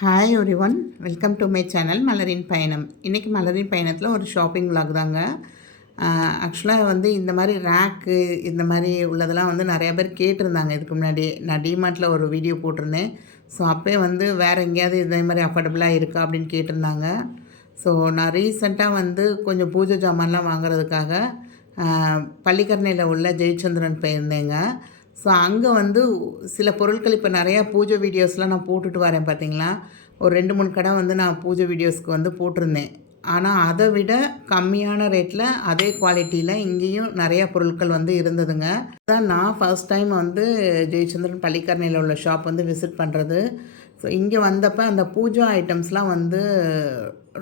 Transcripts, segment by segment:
Hi everyone welcome to my channel மலரின் பயணம் இன்றைக்கி மலரின் பயணத்தில் ஒரு ஷாப்பிங் vlog தாங்க. ஆக்சுவலாக வந்து இந்த மாதிரி ரேக்கு இந்த மாதிரி உள்ளதெல்லாம் வந்து நிறையா பேர் கேட்டிருந்தாங்க. இதுக்கு முன்னாடி நான் டிமார்ட்டில் ஒரு வீடியோ போட்டிருந்தேன். ஸோ அப்போயே வந்து வேறு எங்கேயாவது இதே மாதிரி அஃபோர்டபுளாக இருக்கா அப்படின்னு கேட்டிருந்தாங்க. ஸோ நான் ரீசெண்டாக வந்து கொஞ்சம் பூஜை ஜாமான்லாம் வாங்குறதுக்காக பள்ளிக்கரணையில் உள்ள ஜெயச்சந்திரன் போயிருந்தேங்க. ஸோ அங்கே வந்து சில பொருட்கள் இப்போ நிறையா பூஜை வீடியோஸ்லாம் நான் போட்டுட்டு வரேன் பார்த்தீங்களா ஒரு ரெண்டு மூணு கடை வந்து நான் பூஜை வீடியோஸ்க்கு வந்து போட்டிருந்தேன். ஆனால் அதை விட கம்மியான ரேட்டில் அதே குவாலிட்டியில் இங்கேயும் நிறையா பொருட்கள் வந்து இருந்ததுங்க. அதான் நான் ஃபர்ஸ்ட் டைம் வந்து ஜெயச்சந்திரன் பள்ளிக்கரணையில் உள்ள ஷாப் வந்து விசிட் பண்ணுறது ஸோ இங்கே வந்தப்போ அந்த பூஜா ஐட்டம்ஸ்லாம் வந்து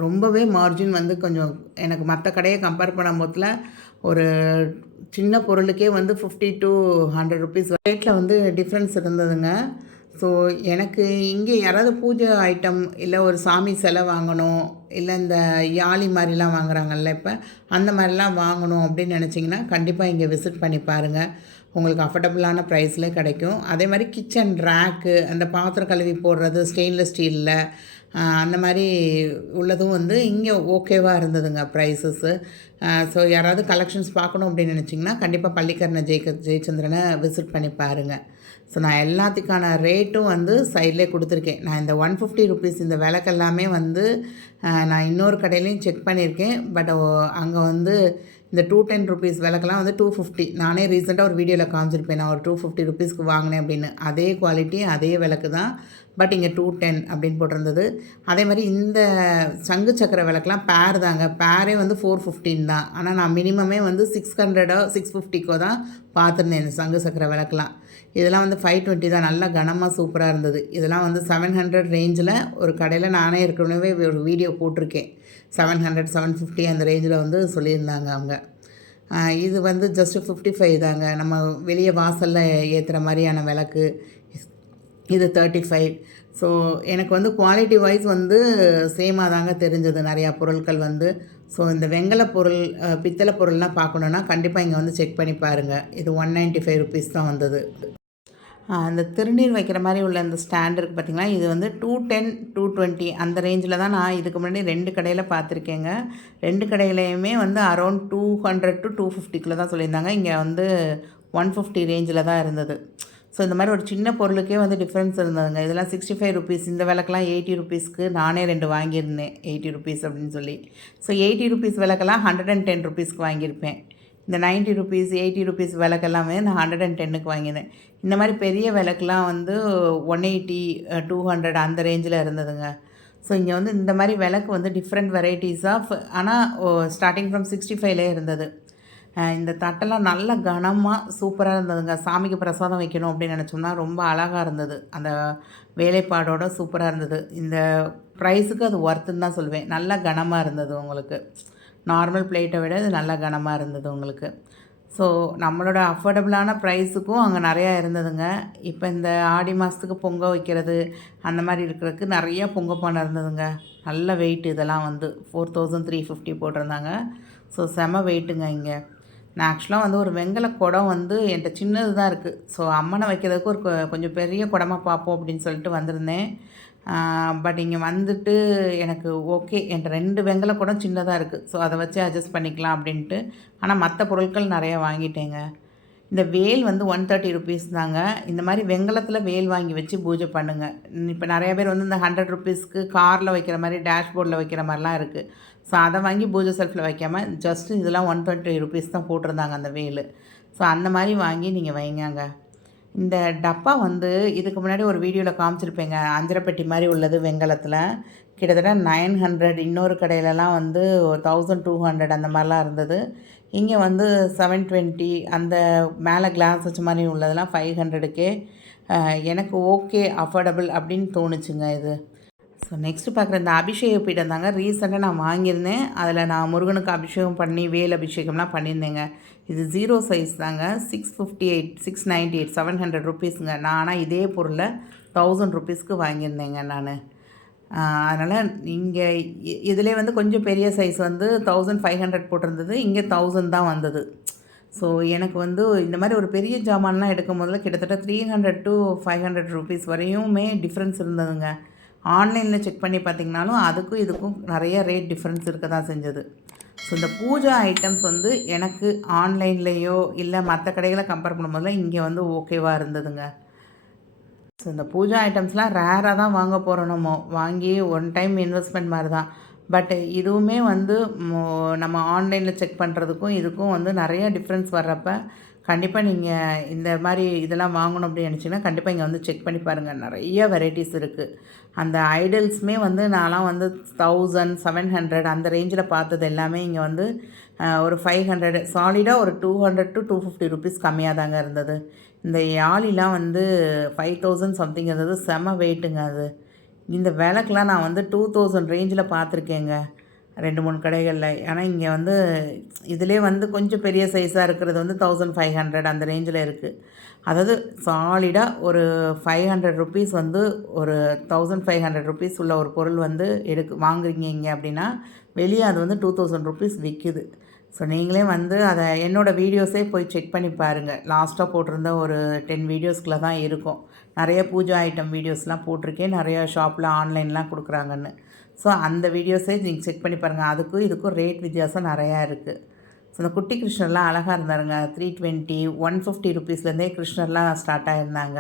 ரொம்பவே மார்ஜின் வந்து கொஞ்சம் எனக்கு மற்ற கடையை கம்பேர் பண்ணும்போதில் ஒரு சின்ன பொருளுக்கே வந்து ஃபிஃப்டி டு ஹண்ட்ரட் ருபீஸ் ரேட்டில் வந்து டிஃப்ரென்ஸ் இருந்ததுங்க. ஸோ எனக்கு இங்கே யாராவது பூஜை ஐட்டம் இல்லை ஒரு சாமி சிலை வாங்கணும் இல்லை இந்த யாழி மாதிரிலாம் வாங்குறாங்கல்ல இப்போ அந்த மாதிரிலாம் வாங்கணும் அப்படின்னு நினச்சிங்கன்னா கண்டிப்பாக இங்கே விசிட் பண்ணி பாருங்கள் உங்களுக்கு அஃபர்டபுளான ப்ரைஸில் கிடைக்கும். அதே மாதிரி கிச்சன் ரேக்கு அந்த பாத்திரம் கழுவி போடுறது ஸ்டெயின்லெஸ் ஸ்டீலில் அந்த மாதிரி உள்ளதும் வந்து இங்கே ஓகேவாக இருந்ததுங்க ப்ரைஸஸ்ஸு ஸோ யாராவது கலெக்ஷன்ஸ் பார்க்கணும் அப்படின்னு நினச்சிங்கன்னா கண்டிப்பாக பள்ளிக்கரண ஜெய ஜெயச்சந்திரனை விசிட் பண்ணி பாருங்கள் ஸோ நான் எல்லாத்துக்கான ரேட்டும் வந்து சைட்லேயே கொடுத்துருக்கேன். நான் இந்த ஒன் ஃபிஃப்டி ருபீஸ் இந்த விளக்கெல்லாமே வந்து நான் இன்னொரு கடையிலையும் செக் பண்ணியிருக்கேன். பட் அங்கே வந்து இந்த டூ டென் ருபீஸ் விளக்கெல்லாம் வந்து டூ ஃபிஃப்டி நானே ரீசெண்டாக ஒரு வீடியோவில் காமிச்சிருப்பேன். நான் ஒரு டூ ஃபிஃப்டி ருபீஸ்க்கு வாங்கினேன் அப்படின்னு. அதே குவாலிட்டி அதே விளக்கு தான். பட் இங்கே டூ டென் அப்படின்னு போட்டிருந்தது. அதே மாதிரி இந்த சங்கு சக்கர விளக்கெலாம் பேர் தாங்க. பேரே வந்து ஃபோர் ஃபிஃப்டின் தான். ஆனால் நான் மினிமமே வந்து சிக்ஸ் ஹண்ட்ரடோ சிக்ஸ் ஃபிஃப்டிக்கோ தான் பார்த்துருந்தேன் இந்த சங்கு சக்கர விளக்கெலாம் இதெல்லாம் வந்து ஃபைவ் டுவெண்ட்டி தான். நல்லா கனமாக சூப்பராக இருந்தது. இதெல்லாம் வந்து செவன் ஹண்ட்ரட் ரேஞ்சில் ஒரு கடையில் நானே ஏற்கனவே ஒரு வீடியோ போட்டிருக்கேன். செவன் ஹண்ட்ரட் செவன் ஃபிஃப்டி அந்த ரேஞ்சில் வந்து சொல்லியிருந்தாங்க அவங்க. இது வந்து ஜஸ்ட்டு ஃபிஃப்டி ஃபைவ் தாங்க. நம்ம வெளியே வாசலில் ஏற்றுற மாதிரியான விளக்கு. இது தேர்ட்டி ஃபைவ் ஸோ எனக்கு வந்து குவாலிட்டி வைஸ் வந்து சேமாக தாங்க தெரிஞ்சது. நிறையா பொருட்கள் வந்து. ஸோ இந்த வெங்கல பொருள் பித்தளை பொருள்லாம் பார்க்கணுன்னா கண்டிப்பாக இங்கே வந்து செக் பண்ணி பாருங்கள் இது ஒன் நைன்ட்டி ஃபைவ் ருபீஸ் தான் வந்தது. அந்த திருநீர் வைக்கிற மாதிரி உள்ள அந்த ஸ்டாண்ட் இருக்குது பார்த்திங்களா? இது வந்து டூ டென் டூ டுவெண்ட்டி அந்த ரேஞ்சில் தான் நான் இதுக்கு முன்னாடி ரெண்டு கடையில் பார்த்துருக்கேங்க. ரெண்டு கடையிலையுமே வந்து around two hundred to two ஃபிஃப்டிக்குள்ளே தான் சொல்லியிருந்தாங்க. இங்கே வந்து ஒன் ஃபிஃப்டி ரேஞ்சில் தான் இருந்தது. ஸோ இந்த மாதிரி ஒரு சின்ன பொருளுக்கே வந்து டிஃப்ரென்ஸ் இருந்ததுங்க. இதெல்லாம் சிக்ஸ்டி ஃபைவ் ருபீஸ் இந்த விளக்கெல்லாம் எயிட்டி ருபீஸ்க்கு நானே ரெண்டு வாங்கியிருந்தேன் எயிட்டி ருபீஸ் அப்படின்னு சொல்லி. ஸோ எயிட்டி ருபீஸ் விளக்கெல்லாம் ஹண்ட்ரட் அண்ட் டென் ருபீஸ்க்கு வாங்கியிருப்பேன். இந்த 90 ருபீஸ் எயிட்டி ருபீஸ் விளக்கெல்லாமே இந்த ஹண்ட்ரட் அண்ட் டென்னுக்கு வாங்கினேன். இந்த மாதிரி பெரிய விளக்குலாம் வந்து ஒன் எயிட்டி டூ ஹண்ட்ரட் அந்த ரேஞ்சில் இருந்ததுங்க. ஸோ இங்கே வந்து இந்த மாதிரி விளக்கு வந்து டிஃப்ரெண்ட் வெரைட்டிஸ் ஆஃப் ஆனால் ஸ்டார்டிங் ஃப்ரம் சிக்ஸ்டி ஃபைவ்லே இருந்தது. இந்த தட்டெல்லாம் நல்ல கனமாக சூப்பராக இருந்ததுங்க. சாமிக்கு பிரசாதம் வைக்கணும் அப்படின்னு நினச்சோம்னா ரொம்ப அழகாக இருந்தது. அந்த வேலைப்பாடோட சூப்பராக இருந்தது. இந்த ப்ரைஸுக்கு அது ஒர்த்துன்னு தான் சொல்லுவேன். நல்லா கனமாக இருந்தது உங்களுக்கு. நார்மல் பிளேட்டை விட இது நல்லா கனமாக இருந்தது உங்களுக்கு. ஸோ நம்மளோட அஃபோர்டபுளான ப்ரைஸுக்கும் அங்கே நிறையா இருந்ததுங்க. இப்போ இந்த ஆடி மாதத்துக்கு பொங்க வைக்கிறது அந்த மாதிரி இருக்கிறதுக்கு நிறையா பொங்க பானை இருந்ததுங்க. நல்ல வெயிட் இதெல்லாம் வந்து ஃபோர் தௌசண்ட் த்ரீ ஃபிஃப்டி போட்டிருந்தாங்க. ஸோ செம வெயிட்டுங்க இங்கே. நான் ஆக்சுவலாக வந்து ஒரு வெங்கல குடம் வந்து என்கிட்ட சின்னது தான் இருக்குது ஸோ அம்மனை வைக்கிறதுக்கு ஒரு கொஞ்சம் பெரிய குடமாக பார்ப்போம் அப்படின்னு சொல்லிட்டு வந்திருந்தேன். பட் இங்கே வந்துட்டு எனக்கு ஓகே என்கிட்ட ரெண்டு வெங்கல கூட சின்னதாக இருக்குது ஸோ அதை வச்சு அட்ஜஸ்ட் பண்ணிக்கலாம் அப்படின்ட்டு. ஆனால் மற்ற பொருட்கள் நிறையா வாங்கிட்டேங்க. இந்த வேல் வந்து ஒன் தேர்ட்டி ருபீஸ் தாங்க. இந்த மாதிரி வெங்கலத்தில் வேல் வாங்கி வச்சு பூஜை பண்ணுங்கள் இப்போ நிறைய பேர் வந்து இந்த ஹண்ட்ரட் ருபீஸ்க்கு காரில் வைக்கிற மாதிரி டேஷ்போர்டில் வைக்கிற மாதிரிலாம் இருக்குது ஸோ அதை வாங்கி பூஜை செல்ஃபில் வைக்காமல் ஜஸ்ட் இதெல்லாம் ஒன் டுவெண்ட்டி ருபீஸ் தான் போட்டிருந்தாங்க அந்த வேல். ஸோ அந்த மாதிரி வாங்கி நீங்கள் வைங்கங்க. இந்த டப்பா வந்து இதுக்கு முன்னாடி ஒரு வீடியோவில் காமிச்சிருப்பேங்க. அஞ்சரைப்பெட்டி மாதிரி உள்ளது வெங்கலத்தில். கிட்டத்தட்ட நைன் ஹண்ட்ரட் இன்னொரு கடையிலலாம் வந்து தௌசண்ட் டூ ஹண்ட்ரட் அந்த மாதிரிலாம் இருந்தது. இங்கே வந்து செவன் டுவெண்ட்டி அந்த மேலே கிளாஸ் வச்ச மாதிரி உள்ளதெல்லாம் ஃபைவ் ஹண்ட்ரடுக்கே எனக்கு ஓகே அஃபோர்டபுள் அப்படின்னு தோணுச்சுங்க இது. ஸோ நெக்ஸ்ட்டு பார்க்குற இந்த அபிஷேக பீடம் தாங்க. ரீசெண்டாக நான் வாங்கியிருந்தேன். அதில் நான் முருகனுக்கு அபிஷேகம் பண்ணி வேல் அபிஷேகம்லாம் பண்ணியிருந்தேங்க. இது ஜீரோ சைஸ் தாங்க. Six fifty eight six ninety eight seven hundred ருபீஸுங்க நான் ஆனால் இதே பொருளை தௌசண்ட் ருபீஸ்க்கு வாங்கியிருந்தேங்க நான். அதனால் இங்கே இதிலே வந்து கொஞ்சம் பெரிய சைஸ் வந்து தௌசண்ட் ஃபைவ் ஹண்ட்ரட் போட்டிருந்தது. இங்கே தௌசண்ட் தான் வந்தது. ஸோ எனக்கு வந்து இந்த மாதிரி ஒரு பெரிய ஜாமான்லாம் எடுக்கும் போதில் கிட்டத்தட்ட three hundred to five hundred rupees வரையுமே டிஃப்ரென்ஸ் இருந்ததுங்க. ஆன்லைனில் செக் பண்ணி பார்த்தீங்கனாலும் அதுக்கும் இதுக்கும் நிறைய ரேட் டிஃப்ரென்ஸ் இருக்க தான் செஞ்சது. ஸோ இந்த பூஜா ஐட்டம்ஸ் வந்து எனக்கு ஆன்லைன்லேயோ இல்லை மற்ற கடைகளை கம்பேர் பண்ணும்போதுலாம் இங்கே வந்து ஓகேவாக இருந்ததுங்க. ஸோ இந்த பூஜா ஐட்டம்ஸ்லாம் ரேராக தான் வாங்க போகிறோமோ வாங்கி ஒன் டைம் இன்வெஸ்ட்மெண்ட் மாதிரி தான் பட் இதுவுமே வந்து நம்ம ஆன்லைனில் செக் பண்ணுறதுக்கும் இதுக்கும் வந்து நிறைய டிஃப்ரென்ஸ் வர்றப்ப கண்டிப்பாக நீங்கள் இந்த மாதிரி இதெல்லாம் வாங்கணும் அப்படின்னு நினச்சிங்கன்னா கண்டிப்பாக இங்கே வந்து செக் பண்ணி பாருங்கள் நிறைய வெரைட்டிஸ் இருக்குது அந்த ஐடல்ஸுமே வந்து நான்லாம் வந்து தௌசண்ட் செவன் ஹண்ட்ரட் அந்த ரேஞ்சில் பார்த்தது எல்லாமே இங்கே வந்து ஒரு ஃபைவ் ஹண்ட்ரட் சாலிடாக ஒரு two hundred to two fifty rupees கம்மியாக தாங்க இருந்தது. இந்த யாழிலாம் வந்து ஃபைவ் தௌசண்ட் சம்திங் இருந்தது. செம வெயிட்டுங்க அது. இந்த விளக்குலாம் நான் வந்து டூ தௌசண்ட் ரேஞ்சில் பார்த்துருக்கேங்க. ரெண்டு மூணு கடைகளில். ஆனால் இங்கே வந்து இதிலே வந்து கொஞ்சம் பெரிய சைஸாக இருக்கிறது வந்து தௌசண்ட் ஃபைவ் ஹண்ட்ரட் அந்த ரேஞ்சில் இருக்குது அதாவது சாலிடாக ஒரு ஃபைவ் ஹண்ட்ரட் ருபீஸ் வந்து ஒரு தௌசண்ட் ஃபைவ் ஹண்ட்ரட் ருபீஸ் உள்ள ஒரு பொருள் வந்து எடுக்கு வாங்குறீங்க இங்கே அப்படின்னா வெளியே அது வந்து டூ தௌசண்ட் ருபீஸ் விற்கிது ஸோ நீங்களே வந்து அதை என்னோடய வீடியோஸே போய் செக் பண்ணி பாருங்கள் லாஸ்ட்டாக போட்டிருந்த ஒரு டென் வீடியோஸ்க்குள்ளே தான் இருக்கும். நிறைய பூஜா ஐட்டம் வீடியோஸ்லாம் போட்டிருக்கேன். நிறைய ஷாப்பில் ஆன்லைன்லாம் கொடுக்குறாங்கன்னு. ஸோ அந்த வீடியோஸே நீங்கள் செக் பண்ணி பாருங்கள் அதுக்கும் இதுக்கும் ரேட் வித்தியாசம் நிறையா இருக்குது ஸோ இந்த குட்டி கிருஷ்ணர்லாம் அழகாக இருந்தாருங்க. த்ரீ டுவெண்ட்டி ஒன் ஃபிஃப்டி ருபீஸ்லேருந்தே கிருஷ்ணர்லாம் ஸ்டார்ட் ஆகிருந்தாங்க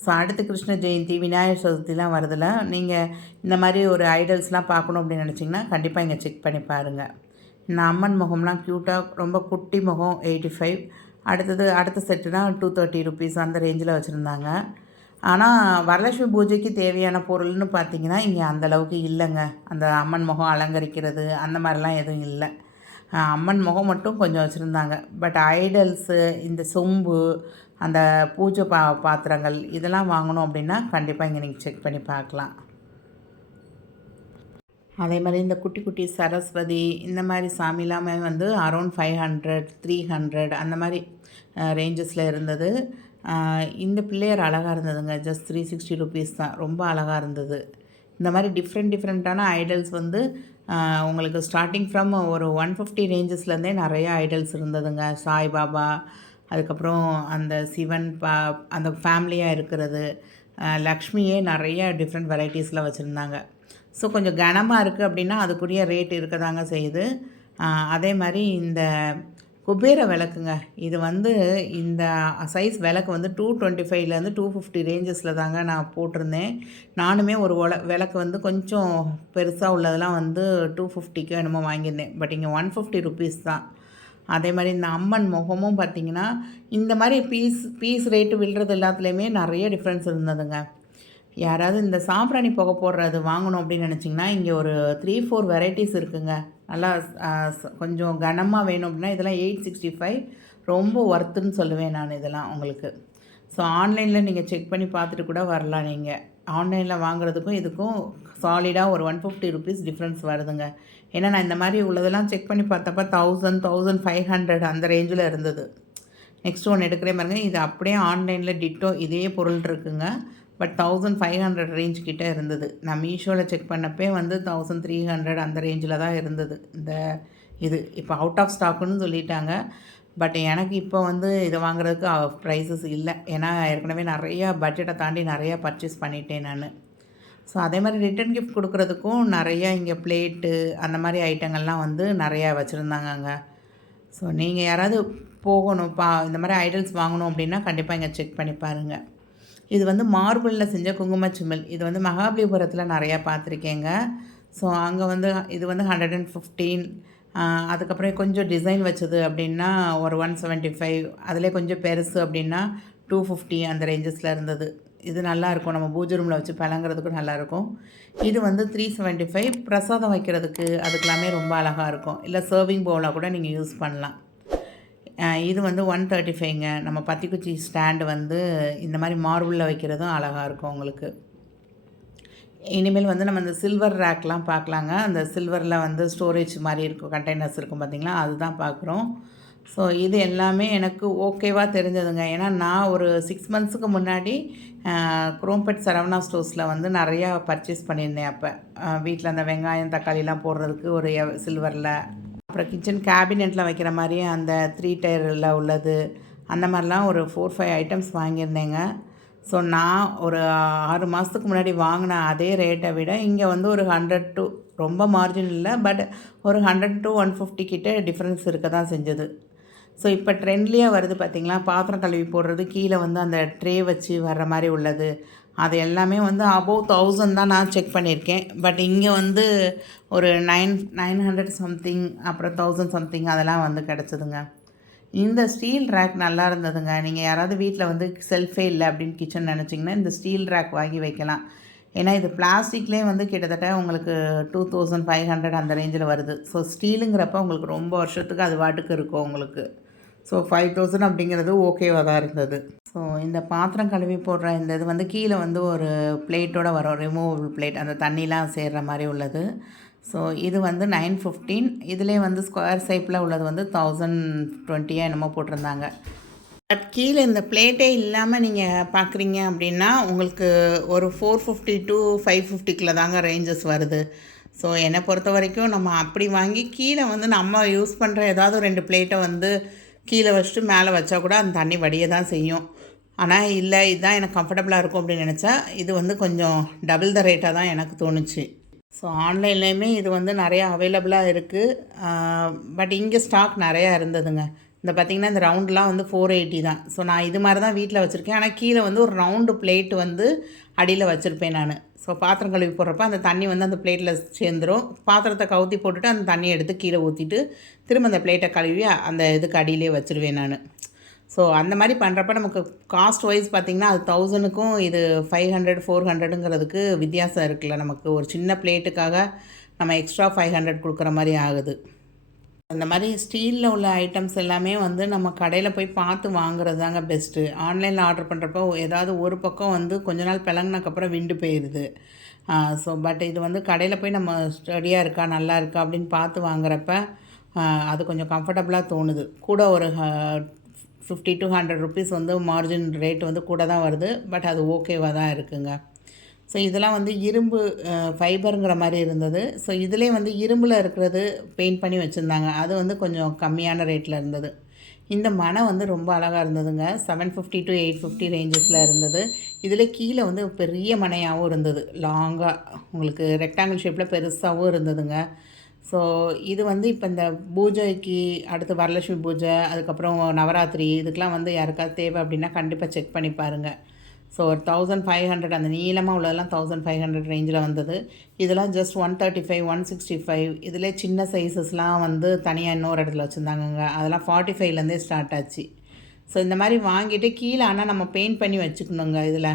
ஸோ அடுத்து கிருஷ்ண ஜெயந்தி விநாயகர் சதுர்த்திலாம் வரதில் நீங்கள் இந்த மாதிரி ஒரு ஐடல்ஸ்லாம் பார்க்கணும் அப்படின்னு நினச்சிங்கன்னா கண்டிப்பாக இங்கே செக் பண்ணி பாருங்கள் இந்த அம்மன் முகம்லாம் க்யூட்டாக ரொம்ப குட்டி முகம் எயிட்டி ஃபைவ் அடுத்தது அடுத்த செட்டுனால் டூ தேர்ட்டி ருபீஸ் அந்த ரேஞ்சில் வச்சுருந்தாங்க. ஆனால் வரலட்சுமி பூஜைக்கு தேவையான பொருள்னு பார்த்திங்கன்னா இங்கே அந்தளவுக்கு இல்லைங்க. அந்த அம்மன் முகம் அலங்கரிக்கிறது அந்த மாதிரிலாம் எதுவும் இல்லை. அம்மன் முகம் மட்டும் கொஞ்சம் வச்சுருந்தாங்க. பட் ஐடல்ஸு இந்த சொம்பு அந்த பூஜை பா பாத்திரங்கள் இதெல்லாம் வாங்கணும் அப்படின்னா கண்டிப்பாக இங்கே நீங்கள் செக் பண்ணி பார்க்கலாம் அதே மாதிரி இந்த குட்டி குட்டி சரஸ்வதி இந்த மாதிரி சாமி இல்லாமல் வந்து around five hundred three hundred அந்த மாதிரி ரேஞ்சஸில் இருந்தது. இந்த பிள்ளையர் அழகாக இருந்ததுங்க. ஜஸ்ட் த்ரீ சிக்ஸ்டி ருபீஸ் தான். ரொம்ப அழகாக இருந்தது. இந்த மாதிரி டிஃப்ரெண்ட் டிஃப்ரெண்ட்டான ஐடல்ஸ் வந்து உங்களுக்கு ஸ்டார்டிங் ஃப்ரம் ஒரு ஒன் ஃபிஃப்டி ரேஞ்சஸ்லேருந்தே நிறைய ஐடல்ஸ் இருந்ததுங்க. சாய்பாபா அதுக்கப்புறம் அந்த சிவன் பா அந்த ஃபேமிலியாக இருக்கிறது லக்ஷ்மியே நிறைய டிஃப்ரெண்ட் வெரைட்டிஸில் வச்சுருந்தாங்க. ஸோ கொஞ்சம் கனமாக இருக்குது அப்படின்னா அதுக்குரிய ரேட் இருக்க தாங்க செய்யுது அதே மாதிரி இந்த குபேர விளக்குங்க. இது வந்து இந்த சைஸ் விளக்கு வந்து டூ டுவெண்ட்டி ஃபைவ்லேருந்து டூ ஃபிஃப்டி ரேஞ்சஸில் தாங்க நான் போட்டிருந்தேன். நானுமே ஒரு ஒல விளக்கு வந்து கொஞ்சம் பெருசாக உள்ளதெல்லாம் வந்து டூ ஃபிஃப்டிக்கு என்னமோ வாங்கியிருந்தேன். பட் இங்கே ஒன் ஃபிஃப்டி ருபீஸ் தான். அதே மாதிரி இந்த அம்மன் முகமும் பார்த்தீங்கன்னா இந்த மாதிரி பீஸ் பீஸ் ரேட்டு விழுறது எல்லாத்துலேயுமே நிறைய டிஃப்ரென்ஸ் இருந்ததுங்க. யாராவது இந்த சாம்பிராணி புகை போடுறது வாங்கணும் அப்படின்னு நினச்சிங்கன்னா இங்கே ஒரு த்ரீ ஃபோர் வெரைட்டிஸ் இருக்குங்க. நல்லா கொஞ்சம் கனமாக வேணும் அப்படின்னா இதெல்லாம் எயிட் சிக்ஸ்டி ஃபைவ் ரொம்ப ஒர்த்துன்னு சொல்லுவேன் நான் இதெல்லாம் உங்களுக்கு. ஸோ ஆன்லைனில் நீங்கள் செக் பண்ணி பார்த்துட்டு கூட வரலாம் நீங்கள் ஆன்லைனில் வாங்குறதுக்கும் இதுக்கும் சாலிடாக ஒரு ஒன் ஃபிஃப்டி ருபீஸ் டிஃப்ரென்ஸ் வருதுங்க. ஏன்னா நான் இந்த மாதிரி உள்ளதெல்லாம் செக் பண்ணி பார்த்தப்ப தௌசண்ட் தௌசண்ட் ஃபைவ் ஹண்ட்ரட் அந்த ரேஞ்சில் இருந்தது. நெக்ஸ்ட் ஒன்று எடுக்கிறேன் பாருங்க. இது அப்படியே ஆன்லைனில் டிட்டோ இதே பொருள் இருக்குங்க. But thousand five hundred range கிட்டே இருந்தது. நான் மீஷோவில் செக் பண்ணப்பே வந்து தௌசண்ட் த்ரீ ஹண்ட்ரட் அந்த ரேஞ்சில் தான் இருந்தது. இந்த இது இப்போ அவுட் ஆஃப் ஸ்டாக்குன்னு சொல்லிட்டாங்க. பட் எனக்கு இப்போ வந்து இதை வாங்குறதுக்கு ப்ரைஸஸ் இல்லை. ஏன்னா ஏற்கனவே நிறையா பட்ஜெட்டை தாண்டி நிறையா பர்ச்சேஸ் பண்ணிட்டேன் நான். ஸோ அதே மாதிரி ரிட்டன் கிஃப்ட் கொடுக்குறதுக்கும் நிறையா இங்கே பிளேட்டு அந்த மாதிரி ஐட்டங்கள்லாம் வந்து நிறையா வச்சுருந்தாங்கங்க ஸோ நீங்கள் யாராவது போகணும் பா இந்த மாதிரி ஐடல்ஸ் வாங்கணும் அப்படின்னா கண்டிப்பாக இங்கே செக் பண்ணி பாருங்கள் இது வந்து மார்பிளில் செஞ்ச குங்குமச்சிமிழ் இது வந்து மகாபலிபுரத்தில் நிறையா பார்த்துருக்கேங்க. ஸோ அங்கே வந்து இது வந்து ஹண்ட்ரட் அண்ட் ஃபிஃப்டீன் அதுக்கப்புறம் கொஞ்சம் டிசைன் வச்சது அப்படின்னா ஒரு ஒன் செவன்ட்டி ஃபைவ் அதிலே கொஞ்சம் பெருசு அப்படின்னா டூ ஃபிஃப்டி அந்த ரேஞ்சஸில் இருந்தது. இது நல்லா இருக்கும். நம்ம பூஜை ரூமில் வச்சு பழங்குறதுக்கும் நல்லாயிருக்கும் இது வந்து த்ரீ செவன்ட்டி ஃபைவ் பிரசாதம் வைக்கிறதுக்கு அதுக்கெல்லாமே ரொம்ப அழகாக இருக்கும். இல்லை சர்விங் பவுலாக கூட நீங்கள் யூஸ் பண்ணலாம். இது வந்து ஒன் தேர்ட்டி ஃபைவ்ங்க நம்ம பத்திக்குச்சி ஸ்டாண்டு வந்து இந்த மாதிரி மார்பிளில் வைக்கிறதும் அழகாக இருக்கும் உங்களுக்கு. இனிமேல் வந்து நம்ம இந்த சில்வர் ரேக்லாம் பார்க்கலாங்க அந்த சில்வரில் வந்து ஸ்டோரேஜ் மாதிரி இருக்கும் கண்டெய்னர்ஸ் இருக்கும் பார்த்திங்களா அதுதான் பார்க்குறோம் ஸோ இது எல்லாமே எனக்கு ஓகேவாக தெரிஞ்சதுங்க. ஏன்னா நான் ஒரு சிக்ஸ் மந்த்ஸுக்கு முன்னாடி குரோம்பெட் சரவணா ஸ்டோர்ஸில் வந்து நிறையா பர்ச்சேஸ் பண்ணியிருந்தேன் அப்போ. வீட்டில் அந்த வெங்காயம் தக்காளிலாம் போடுறதுக்கு ஒரு சில்வரில் அப்புறம் கிச்சன் கேபினெட்டில் வைக்கிற மாதிரி அந்த த்ரீ டயரில் உள்ளது. அந்த மாதிரிலாம் ஒரு ஃபோர் ஃபைவ் ஐட்டம்ஸ் வாங்கியிருந்தேங்க. ஸோ நான் ஒரு ஆறு மாதத்துக்கு முன்னாடி வாங்கின அதே ரேட்டை விட இங்கே வந்து ஒரு ஹண்ட்ரட் டு ரொம்ப மார்ஜின் இல்லை பட் ஒரு ஹண்ட்ரட் டு ஒன் ஃபிஃப்டி கிட்டே டிஃப்ரென்ஸ் இருக்க தான் செஞ்சது. ஸோ இப்போ ட்ரெண்ட்லியாக வருது பார்த்திங்களா பாத்திரம் கழுவி போடுறது கீழே வந்து அந்த ட்ரே வச்சு வர்ற மாதிரி உள்ளது. அது எல்லாமே வந்து அபோவ் தௌசண்ட் தான் நான் செக் பண்ணியிருக்கேன். பட் இங்கே வந்து ஒரு நைன் நைன் ஹண்ட்ரட் சம்திங் அப்புறம் தௌசண்ட் சம்திங் அதெல்லாம் வந்து கிடச்சிதுங்க. இந்த ஸ்டீல் ரேக் நல்லா இருந்ததுங்க. நீங்கள் யாராவது வீட்டில் வந்து செல்ஃபே இல்லை அப்படின்னு கிச்சன் நினச்சிங்கன்னா இந்த ஸ்டீல் ரேக் வாங்கி வைக்கலாம். ஏன்னா இது பிளாஸ்டிக்லேயே வந்து கிட்டத்தட்ட உங்களுக்கு டூ தௌசண்ட் ஃபைவ் ஹண்ட்ரட் அந்த ரேஞ்சில் வருது. ஸோ ஸ்டீலுங்கிறப்ப உங்களுக்கு ரொம்ப வருஷத்துக்கு அது வாட்டுக்கு இருக்கும் உங்களுக்கு. ஸோ ஃபைவ் தௌசண்ட் அப்படிங்கிறது ஓகேவாக தான் இருந்தது. ஸோ இந்த பாத்திரம் கழுவி போடுற இந்த இது வந்து கீழே வந்து ஒரு பிளேட்டோட வரும். ரிமூவபிள் பிளேட் அந்த தண்ணிலாம் சேர்கிற மாதிரி உள்ளது. ஸோ இது வந்து நைன் ஃபிஃப்டீன் இதிலே வந்து ஸ்கொயர் ஷேப்பில் உள்ளது வந்து தௌசண்ட் டுவெண்ட்டியாக என்னமோ போட்டிருந்தாங்க. பட் கீழே இந்த பிளேட்டே இல்லாமல் நீங்கள் பார்க்குறீங்க அப்படின்னா உங்களுக்கு ஒரு ஃபோர் ஃபிஃப்டி டு ஃபைவ் ஃபிஃப்டிக்குள்ளே தாங்க ரேஞ்சஸ் வருது. ஸோ என்னை பொறுத்த வரைக்கும் நம்ம அப்படி வாங்கி கீழே வந்து நம்ம யூஸ் பண்ணுற ஏதாவது ரெண்டு பிளேட்டை வந்து கீழே வச்சுட்டு மேலே வச்சா கூட அந்த தண்ணி வடிய தான் செய்யும். ஆனால் இல்லை இதுதான் எனக்கு கம்ஃபர்டபுளாக இருக்கும் அப்படின்னு நினச்சா இது வந்து கொஞ்சம் டபுள் த ரேட்டாக தான் எனக்கு தோணுச்சு. ஸோ ஆன்லைன்லேயுமே இது வந்து நிறையா அவைலபிளாக இருக்குது பட் இங்கே ஸ்டாக் நிறையா இருந்ததுங்க. இந்த பார்த்திங்கன்னா இந்த ரவுண்ட்லாம் வந்து ஃபோர் எயிட்டி தான். ஸோ நான் இது மாதிரி தான் வீட்டில் வச்சுருக்கேன். ஆனால் கீழே வந்து ஒரு ரவுண்டு பிளேட் வந்து அடியில் வச்சுருப்பேன் நான். ஸோ பாத்திரம் கழுவி போடுறப்ப அந்த தண்ணி வந்து அந்த பிளேட்டில் சேர்ந்துடும் பாத்திரத்தை கவுத்தி போட்டுட்டு அந்த தண்ணியை எடுத்து கீழே ஊற்றிட்டு திரும்ப அந்த பிளேட்டை கழுவி அந்த இதுக்கு அடியிலே வச்சுருவேன் நான். ஸோ அந்த மாதிரி பண்ணுறப்ப நமக்கு காஸ்ட் வைஸ் பார்த்திங்கன்னா அது தௌசண்ட்க்கும் இது ஃபைவ் ஹண்ட்ரட் ஃபோர் ஹண்ட்ரடுங்கிறதுக்கு வித்தியாசம் இருக்குல்ல. நமக்கு ஒரு சின்ன பிளேட்டுக்காக நம்ம எக்ஸ்ட்ரா ஃபைவ் ஹண்ட்ரட் கொடுக்குற மாதிரி ஆகுது. அந்த மாதிரி ஸ்டீலில் உள்ள ஐட்டம்ஸ் எல்லாமே வந்து நம்ம கடையில் போய் பார்த்து வாங்குறது தாங்க பெஸ்ட்டு ஆன்லைனில் ஆர்டர் பண்ணுறப்போ ஏதாவது ஒரு பக்கம் வந்து கொஞ்ச நாள் பிளங்கினக்கப்புறம் விண்டு போயிடுது ஸோ பட் இது வந்து கடையில் போய் நம்ம ஸ்டடியாக இருக்கா நல்லா இருக்கா அப்படின்னு பார்த்து வாங்குறப்ப அது கொஞ்சம் கம்ஃபர்டபுளாக தோணுது. கூட ஒரு ஃபிஃப்டி டு ஹண்ட்ரட் ருபீஸ் வந்து மார்ஜின் ரேட் வந்து கூட தான் வருது பட் அது ஓகேவாக தான் இருக்குங்க. ஸோ இதெல்லாம் வந்து இரும்பு ஃபைபருங்கிற மாதிரி இருந்தது. ஸோ இதிலே வந்து இரும்பில் இருக்கிறது பெயிண்ட் பண்ணி வச்சுருந்தாங்க. அது வந்து கொஞ்சம் கம்மியான ரேட்டில் இருந்தது. இந்த மனை வந்து ரொம்ப அழகாக இருந்ததுங்க. Seven fifty to eight fifty ரேஞ்சஸில் இருந்தது. இதில் கீழே வந்து பெரிய மனையாகவும் இருந்தது. லாங்காக உங்களுக்கு ரெக்டாங்கிள் ஷேப்பில் பெருசாகவும் இருந்ததுங்க. ஸோ இது வந்து இப்போ இந்த பூஜைக்கு அடுத்து வரலட்சுமி பூஜை அதுக்கப்புறம் நவராத்திரி இதுக்கெலாம் வந்து யாருக்காவது தேவை அப்படின்னா கண்டிப்பாக செக் பண்ணி பாருங்கள் ஸோ ஒரு தௌசண்ட் ஃபைவ் ஹண்ட்ரட் அந்த நீளமாக உள்ளதெல்லாம் தௌசண்ட் ஃபைவ் ஹண்ட்ரட் ரேஞ்சில் வந்தது. இதெல்லாம் just one thirty five one sixty five இதில் சின்ன சைஸஸ்லாம் வந்து தனியாக இன்னொரு இடத்துல வச்சுருந்தாங்கங்க. அதெல்லாம் ஃபார்ட்டி ஃபைவ்லேருந்தே ஸ்டார்ட் ஆச்சு. ஸோ இந்த மாதிரி வாங்கிட்டு கீழே ஆனால் நம்ம பெயிண்ட் பண்ணி வச்சுக்கணுங்க இதில்.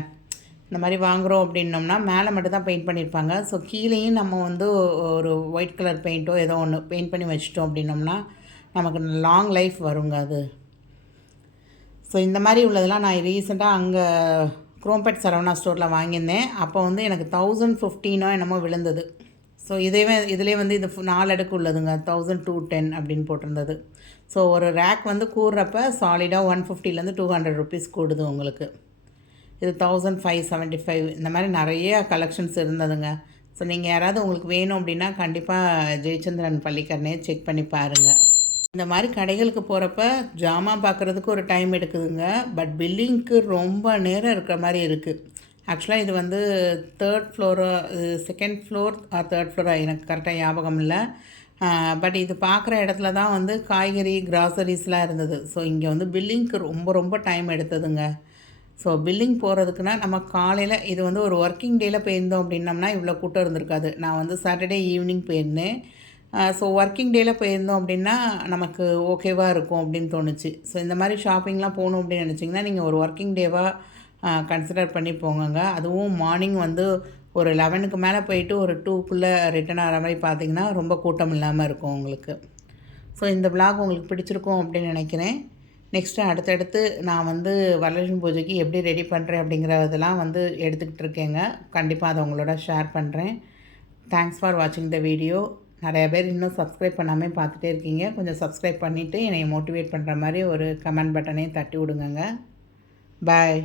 இந்த மாதிரி வாங்குகிறோம் அப்படின்னோம்னா மேலே மட்டும் தான் பெயிண்ட் பண்ணியிருப்பாங்க ஸோ கீழேயும் நம்ம வந்து ஒரு ஒயிட் கலர் பெயிண்ட்டோ ஏதோ ஒன்று பெயிண்ட் பண்ணி வச்சிட்டோம் அப்படின்னோம்னா நமக்கு லாங் லைஃப் வருங்க அது. ஸோ இந்த மாதிரி உள்ளதெல்லாம் நான் ரீசெண்டாக அங்கே குரோம்பேட் சரவணா ஸ்டோரில் வாங்கியிருந்தேன். அப்போ வந்து எனக்கு தௌசண்ட் ஃபிஃப்டீனோ என்னமோ விழுந்தது. ஸோ இதே இதிலே வந்து இது நாலு அடுக்கு உள்ளதுங்க. தௌசண்ட் டூ டென் அப்படின்னு போட்டிருந்தது. ஸோ ஒரு ரேக் வந்து கூடுறப்ப சாலிடாக ஒன் ஃபிஃப்டிலேருந்து டூ ஹண்ட்ரட் ருபீஸ் கூடுது உங்களுக்கு. இது தௌசண்ட் ஃபைவ் செவன்ட்டி ஃபைவ் இந்த மாதிரி நிறைய கலெக்ஷன்ஸ் இருந்ததுங்க. ஸோ நீங்கள் யாராவது உங்களுக்கு வேணும் அப்படின்னா கண்டிப்பாக ஜெயச்சந்திரன் பள்ளிக்கரனே செக் பண்ணி பாருங்கள் இந்த மாதிரி கடைகளுக்கு போகிறப்ப ஜாமான் பார்க்குறதுக்கு ஒரு டைம் எடுக்குதுங்க. பட் பில்லிங்க்கு ரொம்ப நேரம் இருக்கிற மாதிரி இருக்குது ஆக்சுவலாக இது வந்து தேர்ட் ஃப்ளோரோ செகண்ட் ஃப்ளோர் ஆர் தேர்ட் ஃப்ளோரா எனக்கு கரெக்டாக ஞாபகம் இல்லை. பட் இது பார்க்குற இடத்துல தான் வந்து காய்கறி கிராசரிஸ்லாம் இருந்தது. ஸோ இங்கே வந்து பில்லிங்க்கு ரொம்ப ரொம்ப டைம் எடுத்ததுங்க. ஸோ பில்லிங் போகிறதுக்குன்னா நம்ம காலையில் இது வந்து ஒரு ஒர்க்கிங் டேயில் போயிருந்தோம் அப்படின்னம்னா இவ்வளோ கூட்டம் இருந்திருக்காது. நான் வந்து சாட்டர்டே ஈவினிங் போயிருந்தேன். ஸோ ஒர்க்கிங் டேயில் போயிருந்தோம் அப்படின்னா நமக்கு ஓகேவாக இருக்கும் அப்படின்னு தோணுச்சு. ஸோ இந்த மாதிரி ஷாப்பிங்லாம் போகணும் அப்படின்னு நினச்சிங்கன்னா நீங்கள் ஒரு ஒர்க்கிங் டேவாக கன்சிடர் பண்ணி போங்கங்க. அதுவும் மார்னிங் வந்து ஒரு லெவனுக்கு மேலே போயிட்டு ஒரு டூக்குள்ளே ரிட்டன் ஆகிற மாதிரி பார்த்தீங்கன்னா ரொம்ப கூட்டம் இல்லாமல் இருக்கும் உங்களுக்கு. ஸோ இந்த விளாக் உங்களுக்கு பிடிச்சிருக்கும் அப்படின்னு நினைக்கிறேன். நெக்ஸ்ட்டு அடுத்தடுத்து நான் வந்து வரலட்சுமி பூஜைக்கு எப்படி ரெடி பண்ணுறேன் அப்படிங்கிறதெல்லாம் வந்து எடுத்துக்கிட்டு இருக்கேங்க. கண்டிப்பாக அதை உங்களோட ஷேர் பண்ணுறேன் தேங்க்ஸ் ஃபார் வாட்சிங் த வீடியோ நிறைய பேர் இன்னும் சப்ஸ்கிரைப் பண்ணாமல் பார்த்துட்டே இருக்கீங்க. கொஞ்சம் சப்ஸ்கிரைப் பண்ணிவிட்டு என்னை மோட்டிவேட் பண்ணுற மாதிரி ஒரு கமெண்ட் பட்டனையும் தட்டி விடுங்கங்க. பாய்